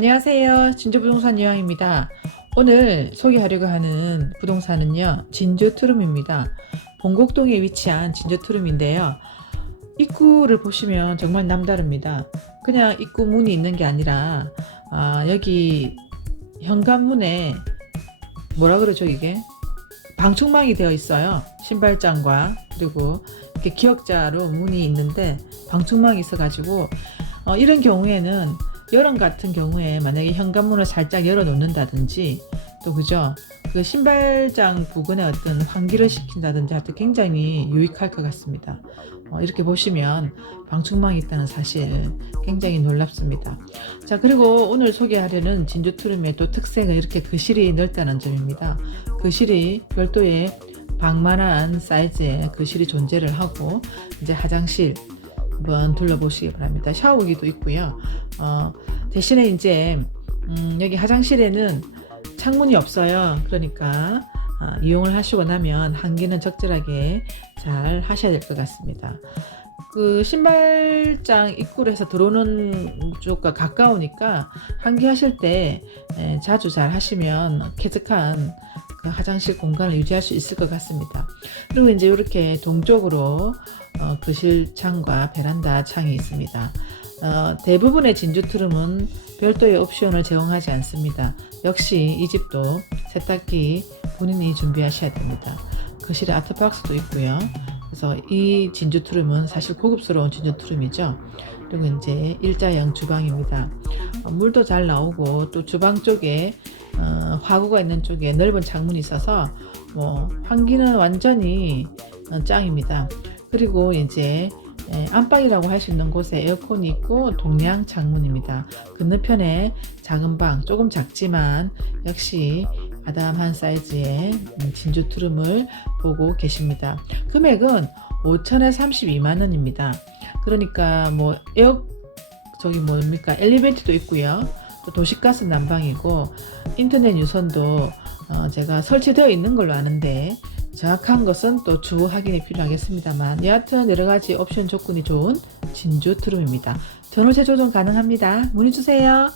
안녕하세요. 진주부동산 이왕입니다. 오늘 소개하려고 하는 부동산은요, 진주투룸입니다. 본곡동에 위치한 진주투룸인데요. 입구를 보시면 정말 남다릅니다. 그냥 입구 문이 있는 게 아니라, 아, 여기 현관문에 뭐라 그러죠, 이게? 방충망이 되어 있어요. 신발장과, 그리고 이렇게 기역자로 문이 있는데, 방충망이 있어가지고, 어, 이런 경우에는 여름 같은 경우에 만약에 현관문을 살짝 열어 놓는다든지 또 그죠 그 신발장 부근에 어떤 환기를 시킨다든지 할때 굉장히 유익할 것 같습니다. 어, 이렇게 보시면 방충망이 있다는 사실 굉장히 놀랍습니다. 자 그리고 오늘 소개하려는 진주 투룸의 또 특색은 이렇게 거실이 넓다는 점입니다. 거실이 별도의 방만한 사이즈의 거실이 존재를 하고 이제 화장실 한번 둘러보시기 바랍니다. 샤워기도 있고요. 어, 대신에 이제 음, 여기 화장실에는 창문이 없어요. 그러니까 아, 이용을 하시고 나면 환기는 적절하게 잘 하셔야 될 것 같습니다. 그 신발장 입구로 해서 들어오는 쪽과 가까우니까 환기 하실 때 에, 자주 잘 하시면 쾌적한 그 화장실 공간을 유지할 수 있을 것 같습니다. 그리고 이제 이렇게 동쪽으로 어, 거실 창과 베란다 창이 있습니다. 어, 대부분의 진주 트름은 별도의 옵션을 제공하지 않습니다. 역시 이 집도 세탁기 본인이 준비하셔야 됩니다. 거실에 아트박스도 있고요. 그래서 이 진주 트름은 사실 고급스러운 진주 트름이죠. 그리고 이제 일자형 주방입니다. 어, 물도 잘 나오고 또 주방 쪽에 어, 화구가 있는 쪽에 넓은 창문이 있어서 뭐 환기는 완전히 어, 짱입니다. 그리고 이제 에, 안방이라고 할 수 있는 곳에 에어컨이 있고 동양 창문입니다. 건너편에 작은 방, 조금 작지만 역시 아담한 사이즈의 음, 진주 투룸을 보고 계십니다. 금액은 5천에 32만 원입니다. 그러니까 뭐 에어 저기 뭡니까 엘리베이터도 있고요. 또 도시가스 난방이고 인터넷 유선도 어, 제가 설치되어 있는 걸로 아는데 정확한 것은 또주 확인이 필요하겠습니다만 여하튼 여러 가지 옵션 조건이 좋은 진주 트룸입니다. 전월세 조정 가능합니다. 문의 주세요.